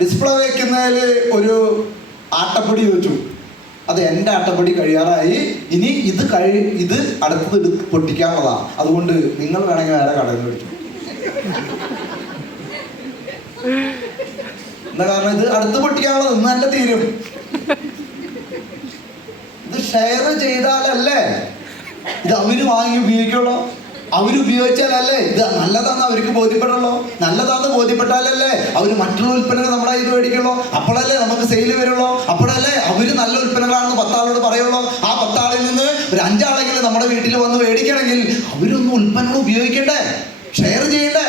Display വയ്ക്കുന്നതിൽ ഒരു ആട്ടപ്പൊടി ചോദിച്ചു അത് എന്റെ ആട്ടപ്പൊടി കഴിയാറായി. ഇനി ഇത് കഴി ഇത് അടുത്തത് എടുത്ത് പൊട്ടിക്കാനുള്ളതാ അതുകൊണ്ട് നിങ്ങൾ വേണമെങ്കിൽ വേറെ കടയിൽ നിന്ന് മേടിച്ചു. എന്താ കാരണം? ഇത് അടുത്ത് പൊട്ടിക്കാനുള്ളത് ഇന്ന് തന്നെ തീരും. ഇത് ഷെയർ ചെയ്താലല്ലേ? ഇത് അവർ വാങ്ങി ഉപയോഗിക്കുള്ളൂ അവർ ഉപയോഗിച്ചാലല്ലേ ഇത് നല്ലതാന്ന് അവർക്ക് ബോധ്യപ്പെടുള്ളൂ നല്ലതാന്ന് ബോധ്യപ്പെട്ടാലല്ലേ അവർ മറ്റുള്ള ഉൽപ്പന്നങ്ങൾ നമ്മുടെ ഇത് മേടിക്കുള്ളൂ. അപ്പോഴല്ലേ നമുക്ക് സെയിൽ വരുള്ളൂ. അപ്പോഴല്ലേ അവർ നല്ല ഉൽപ്പന്നങ്ങളാണെന്ന് പത്താളോട് പറയുള്ളൂ. ആ പത്താളിൽ നിന്ന് ഒരു അഞ്ചാളെങ്കിലും നമ്മുടെ വീട്ടിൽ വന്ന് മേടിക്കണമെങ്കിൽ അവരൊന്നും ഉൽപ്പന്നങ്ങൾ ഉപയോഗിക്കണ്ടേ? ഷെയർ ചെയ്യണ്ടേ?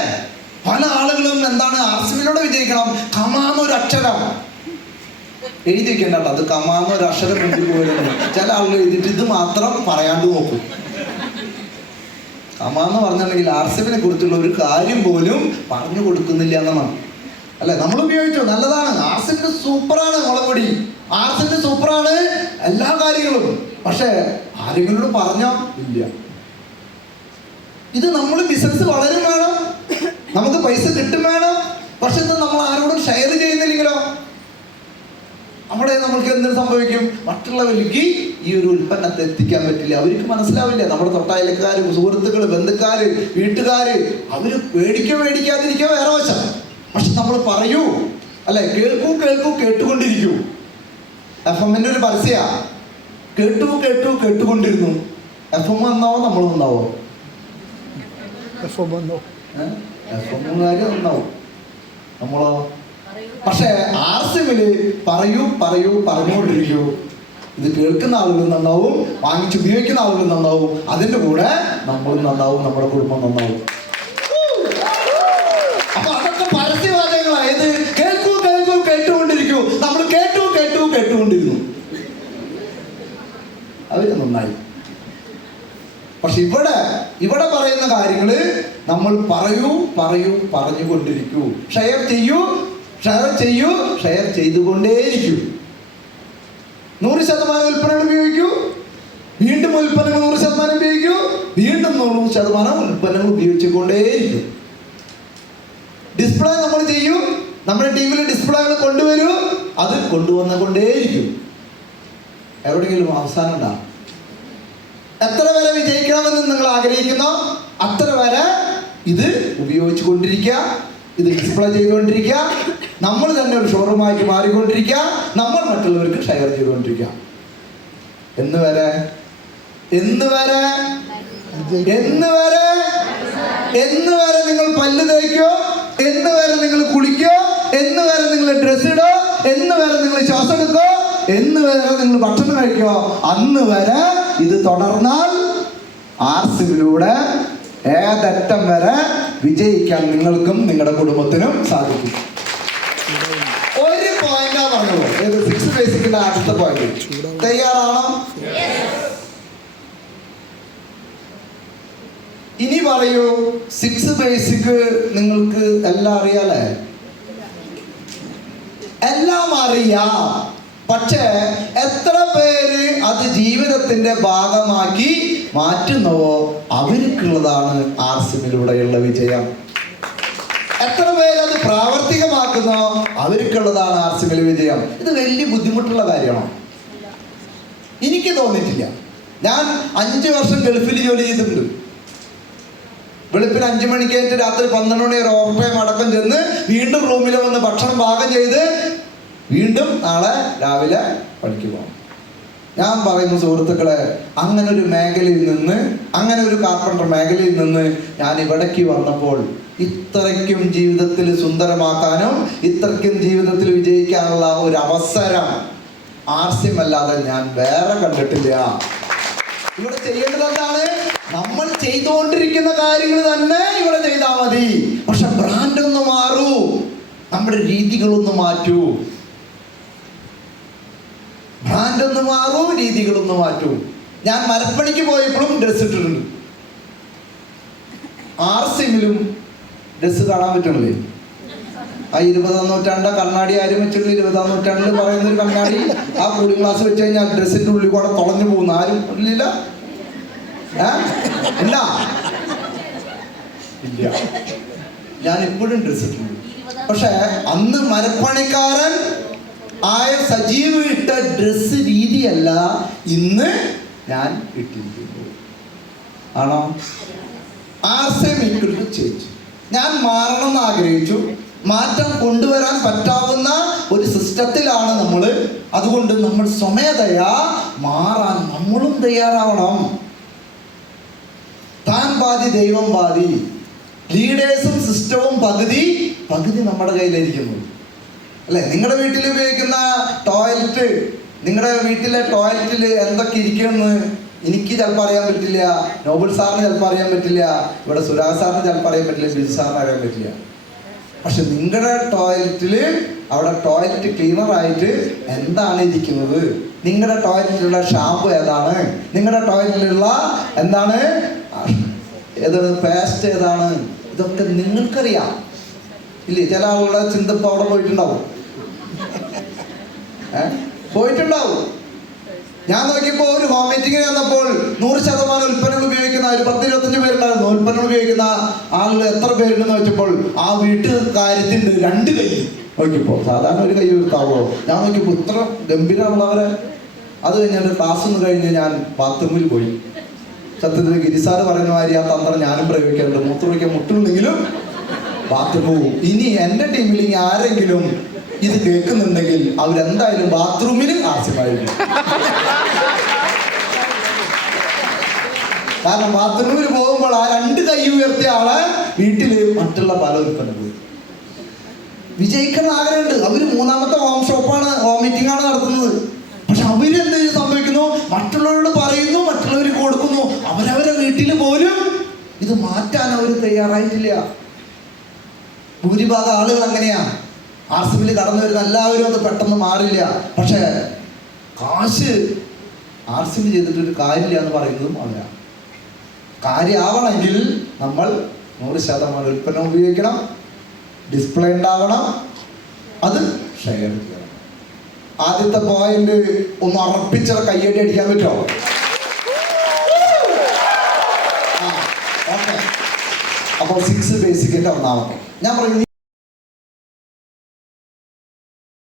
പല ആളുകളും എന്താണ് ആർസിമിലൂടെ വിജയിക്കണം. കമാന്നൊരു അക്ഷരം എഴുതി വെക്കണ്ട അത് കമാന്ന ഒരു അക്ഷരം ചില ആളുകൾ എഴുതിയിട്ട് ഇത് മാത്രം പറയാണ്ട് നോക്കും. കമാന്ന് പറഞ്ഞിട്ടുണ്ടെങ്കിൽ എഫിനെ കുറിച്ചുള്ള ഒരു കാര്യം പോലും പറഞ്ഞു കൊടുക്കുന്നില്ല എന്നാണ് അല്ലെ? നമ്മൾ ഉപയോഗിച്ചു? നല്ലതാണ്. ആർ സി എഫിന്റെ സൂപ്പറാണ് മുളപ്പൊടി ആർ സി എഫിന്റെ സൂപ്പറാണ് എല്ലാ കാര്യങ്ങളും. പക്ഷേ ആരെങ്കിലും പറഞ്ഞോ? ഇല്ല. ഇത് നമ്മൾ ബിസിനസ് വളരും വേണം. നമുക്ക് പൈസ കിട്ടും വേണം. പക്ഷെ ഇത് നമ്മൾ ആരോടും ഷെയർ ചെയ്യുന്നില്ലെങ്കിലോ? അവിടെ നമ്മൾക്ക് എന്ത് സംഭവിക്കും? മറ്റുള്ളവർക്ക് ഈ ഒരു ഉൽപ്പന്നത്തെ എത്തിക്കാൻ പറ്റില്ല. അവർക്ക് മനസ്സിലാവില്ല. നമ്മുടെ തൊട്ടായലക്കാർ സുഹൃത്തുക്കൾ ബന്ധുക്കാര് വീട്ടുകാര് അവർ മേടിക്കോ മേടിക്കാതിരിക്കോ വേറെ വശം. പക്ഷെ നമ്മൾ പറയൂ. അല്ലെ? കേൾക്കൂ കേൾക്കൂ കേട്ടുകൊണ്ടിരിക്കൂ. എഫ് എമ്മിന്റെ ഒരു പരസ്യ. കേട്ടു കേട്ടു കേട്ടുകൊണ്ടിരുന്നു. എഫ് എം നന്നാവോ നമ്മൾ നന്നാവോ എഫ് വന്നു? എഫ് എം നന്നാവും നമ്മളോ? പക്ഷേ ആർസിമിൽ പറയൂ പറയൂ പറഞ്ഞുകൊണ്ടിരിക്കൂ. ഇത് കേൾക്കുന്ന ആളുകൾ നന്നാവും വാങ്ങിച്ച് ഉപയോഗിക്കുന്ന ആളുകൾ നന്നാവും അതിന്റെ കൂടെ നമ്മളും നന്നാവും നമ്മുടെ കുടുംബം നന്നാവും. അതൊക്കെ കേൾക്കൂ കേൾക്കൂ നമ്മൾ നന്നായി. പക്ഷെ ഇവിടെ ഇവിടെ പറയുന്ന കാര്യങ്ങൾ നമ്മൾ പറയൂ പറയൂ പറഞ്ഞുകൊണ്ടിരിക്കൂ. ഷെയർ ചെയ്യൂ ഷെയർ ചെയ്യൂ ഷെയർ ചെയ്തുകൊണ്ടേയിരിക്കൂ. നൂറ് ശതമാനം ഉൽപ്പന്നങ്ങൾ ഉപയോഗിക്കൂ. വീണ്ടും ഉൽപ്പന്നങ്ങൾ നൂറ് ശതമാനം ഉപയോഗിക്കൂ. വീണ്ടും നൂറ് ശതമാനം ഉൽപ്പന്നങ്ങൾ ഉപയോഗിച്ചുകൊണ്ടേയിരിക്കും. ഡിസ്പ്ലേ നമ്മൾ ചെയ്യൂ. നമ്മുടെ ടീമിൽ ഡിസ്പ്ലേകൾ കൊണ്ടുവരൂ. അത് കൊണ്ടുവന്നുകൊണ്ടേയിരിക്കും. എവിടെയെങ്കിലും അവസാനം ഉണ്ടാകും എത്ര വരെ വിജയിക്കണമെന്ന് നിങ്ങൾ ആഗ്രഹിക്കുന്നോ അത്ര വരെ ഇത് ഉപയോഗിച്ചു കൊണ്ടിരിക്കുക ഇത് ഡിസ്പ്ലേ ചെയ്തുകൊണ്ടിരിക്കുക. നമ്മൾ തന്നെ ഒരു ഷോറൂമായിട്ട് മാറിക്കൊണ്ടിരിക്കുക നമ്മൾ മറ്റുള്ളവർക്ക് ഷെയർ ചെയ്തുകൊണ്ടിരിക്കുക. എന്ന് വരെ? എന്ന് വരെ? എന്ന് വരെ? എന്ന് വരെ നിങ്ങൾ പല്ല് തേക്കോ? എന്ന് വരെ നിങ്ങൾ കുളിക്കോ? എന്ന് വരെ നിങ്ങൾ ഡ്രസ് ഇടോ? എന്ന് വരെ നിങ്ങൾ ശ്വാസം എടുക്കോ? എന്ന് വരെ നിങ്ങൾ ഭക്ഷണം കഴിക്കോ? അന്ന് വരെ ഇത് തുടർന്നാൽ ആർസിലൂടെ ഏതറ്റം വരെ വിജയിക്കാൻ നിങ്ങൾക്കും നിങ്ങളുടെ കുടുംബത്തിനും സാധിക്കും. ഒരു പോയിന്റാ പറഞ്ഞത് ഏത് സിക്സ് ബേസിക്കിന്റെ അടുത്ത പോയിന്റ് തയ്യാറാണോ? ഇനി പറയൂ സിക്സ് ബേസിക് നിങ്ങൾക്ക് എല്ലാം അറിയാലേ എല്ലാം അറിയാ. പക്ഷേ എത്ര പേര് അത് ജീവിതത്തിന്റെ ഭാഗമാക്കി മാറ്റുന്നുവോ അവർക്കുള്ളതാണ് ആർസിമിലൂടെയുള്ള വിജയം. എത്ര പേര് അത് പ്രാവർത്തികമാക്കുന്നോ? അവർക്കുള്ളതാണ് ആർസിമിൽ വിജയം. ഇത് വലിയ ബുദ്ധിമുട്ടുള്ള കാര്യമാണോ. എനിക്ക് തോന്നിയിട്ടില്ല. ഞാൻ അഞ്ച് വർഷം ഗൾഫിൽ ജോലി ചെയ്തിട്ടുണ്ട്. വെളുപ്പിന് അഞ്ചു മണിക്ക് കഴിഞ്ഞിട്ട് രാത്രി പന്ത്രണ്ട് മണി ഓവർ ടൈം അടക്കം ചെന്ന് വീണ്ടും റൂമിൽ വന്ന് ഭക്ഷണം പാകം ചെയ്ത് വീണ്ടും നാളെ രാവിലെ പണിക്ക് പോകണം. ഞാൻ പറയുന്നു സുഹൃത്തുക്കളെ അങ്ങനെ ഒരു മേഖലയിൽ നിന്ന് അങ്ങനെ ഒരു കാർപ്പന്റർ മേഖലയിൽ നിന്ന് ഞാൻ ഇവിടേക്ക് വന്നപ്പോൾ ഇത്രയ്ക്കും ജീവിതത്തിൽ സുന്ദരമാക്കാനും ഇത്രയ്ക്കും ജീവിതത്തിൽ വിജയിക്കാനുള്ള ഒരു അവസരം ആർസ്യമല്ലാതെ ഞാൻ വേറെ കണ്ടിട്ടില്ല. ഇവിടെ ചെയ്യേണ്ടത് എന്താണ്? നമ്മൾ ചെയ്തുകൊണ്ടിരിക്കുന്ന കാര്യങ്ങൾ തന്നെ ഇവിടെ ചെയ്താൽ മതി. പക്ഷെ ബ്രാൻഡ് ഒന്ന് മാറൂ. നമ്മുടെ രീതികളൊന്ന് മാറ്റൂ. ബ്രാൻഡ് മാറും രീതികളൊന്ന് മാറ്റും ഞാൻ മരപ്പണിക്ക് പോയപ്പോഴും ഡ്രസ് ഇട്ടിട്ടുണ്ട്. ആർ സിമിലും ഡ്രസ് കാണാൻ പറ്റണില്ലേ? ആ ഇരുപതാം നൂറ്റാണ്ട് കണ്ണാടി ആരും വെച്ചിട്ടുള്ള ഇരുപതാം നൂറ്റാണ്ടിൽ പറയുന്ന ഒരു കണ്ണാടി ആ കൂടി ക്ലാസ് വെച്ച് കഴിഞ്ഞാൽ ഡ്രസ്സിന്റെ ഉള്ളിൽ കൂടെ തുളഞ്ഞു പോകുന്നു. ആരും ഇല്ല. ഞാൻ ഇപ്പോഴും ഡ്രസ് ഇട്ടുണ്ട് പക്ഷെ അന്ന് മരപ്പണിക്കാരൻ ആയ സജീവ് ഇട്ട ഡ്രസ് രീതിയല്ല ഇന്ന് ഞാൻ ഇട്ടിരിക്കുന്നു ആണോ? ആർസെമിക്കൊരു ചേച്ചു ഞാൻ മാറണം എന്ന് ആഗ്രഹിച്ചു. മാറ്റം കൊണ്ടുവരാൻ പറ്റാവുന്ന ഒരു സിസ്റ്റത്തിലാണ് നമ്മൾ അതുകൊണ്ട് നമ്മൾ സ്വമേധയാ മാറാൻ നമ്മളും തയ്യാറാവണം. താൻ പാതി ദൈവം പാതി ലീഡേഴ്സും സിസ്റ്റവും പകുതി പകുതി നമ്മുടെ കയ്യിലിരിക്കുന്നു. അല്ലെ? നിങ്ങളുടെ വീട്ടിൽ ഉപയോഗിക്കുന്ന ടോയ്ലറ്റ് നിങ്ങളുടെ വീട്ടിലെ ടോയ്ലറ്റിൽ എന്തൊക്കെ ഇരിക്കുമെന്ന് എനിക്ക് ചിലപ്പോൾ അറിയാൻ പറ്റില്ല. നോബിൾ സാറിന് ചിലപ്പോൾ അറിയാൻ പറ്റില്ല. ഇവിടെ സുരാജ് സാറിന് ചിലപ്പോൾ അറിയാൻ പറ്റില്ല. ബിജു സാറിന് അറിയാൻ പറ്റില്ല. പക്ഷെ നിങ്ങളുടെ ടോയ്ലറ്റിൽ അവിടെ ടോയ്ലറ്റ് ക്ലീനർ ആയിട്ട് എന്താണ് ഇരിക്കുന്നത്? നിങ്ങളുടെ ടോയ്ലറ്റിലുള്ള ഷാമ്പു ഏതാണ്? നിങ്ങളുടെ ടോയ്ലറ്റിലുള്ള എന്താണ്? ഏതാണ് പേസ്റ്റ് ഏതാണ്? ഇതൊക്കെ നിങ്ങൾക്കറിയാം. ഇല്ലേ ചില ആളുകളുടെ ചിന്ത ഇപ്പൊ അവിടെ പോയിട്ടുണ്ടാവും. പോയിട്ടുണ്ടാവും. ഞാൻ നോക്കിയപ്പോൾ ഒരു ഹോം മീറ്റിംഗിന് വന്നപ്പോൾ നൂറ് ശതമാനം ഉൽപ്പന്നങ്ങൾ ഉപയോഗിക്കുന്ന ഒരു പത്ത് ഇരുപത്തഞ്ച് പേരുണ്ടായിരുന്നു ഉൽപ്പന്നങ്ങൾ ഉപയോഗിക്കുന്ന ആളുകൾ എത്ര പേരുണ്ടെന്ന് വെച്ചപ്പോൾ ആ വീട്ടു കാര്യത്തിന്റെ രണ്ട് കൈ നോക്കിയപ്പോൾ. സാധാരണ ഒരു കൈ ഉയർത്താവോ ഞാൻ നോക്കിയപ്പോൾ ഇത്ര ഗംഭീരമുള്ളവരെ. അത് കഴിഞ്ഞാൽ ക്ലാസ് ഒന്ന് കഴിഞ്ഞ് ഞാൻ ബാത്റൂമിൽ പോയി. സത്യത്തിൽ ഗിരിസാറ് പറയുന്ന മാതിരി ആ തന്ത്രം ഞാനും പ്രയോഗിക്കാറുണ്ട്. മൂത്രമൊഴിക്കാൻ മുട്ടുണ്ടെങ്കിലും ബാത്റൂം ഇനി എന്റെ ടീമിൽ ഇനി ആരെങ്കിലും ഇത് കേൾക്കുന്നുണ്ടെങ്കിൽ അവരെന്തായാലും ബാത്റൂമിൽ ആവശ്യമായിരിക്കും കാരണം ബാത്റൂമിൽ പോകുമ്പോൾ ആ രണ്ട് കൈ ഉയർത്തിയ ആളെ വീട്ടിൽ മറ്റുള്ള പല ഉൽപ്പന്നങ്ങൾ വിജയിക്കണം ആഗ്രഹമുണ്ട്. അവർ മൂന്നാമത്തെ ഹോം ഷോപ്പാണ് ഹോം മീറ്റിംഗ് ആണ് നടത്തുന്നത്. പക്ഷെ അവരെന്ത് സംഭവിക്കുന്നു? മറ്റുള്ളവരോട് പറയുന്നു മറ്റുള്ളവർ കൊടുക്കുന്നു. അവരവരെ വീട്ടിൽ പോലും ഇത് മാറ്റാൻ അവർ തയ്യാറായിട്ടില്ല. ഭൂരിഭാഗം ആളുകൾ അങ്ങനെയാ. ആർ സി കടന്നു വരുന്ന എല്ലാവരും അത് പെട്ടെന്ന് മാറില്ല. പക്ഷേ കാശ് ആർ സി ഒരു കാര്യമില്ല എന്ന് പറയുന്നതും അവരാണ് കാര്യമാവണമെങ്കിൽ നമ്മൾ നൂറ് ശതമാനം ഉൽപ്പന്നം ഉപയോഗിക്കണം ഡിസ്പ്ലേ ഉണ്ടാവണം അത് ഷെയർ ചെയ്യണം. ആദ്യത്തെ പോയിന്റ് ഒന്ന് ഉറപ്പിച്ച കയ്യടി അടിക്കാൻ പറ്റുമോ? അപ്പോൾ സിക്സ് ബേസിക്കിന്റെ ഒന്നാമത്തെ. ഞാൻ പറയുന്നത്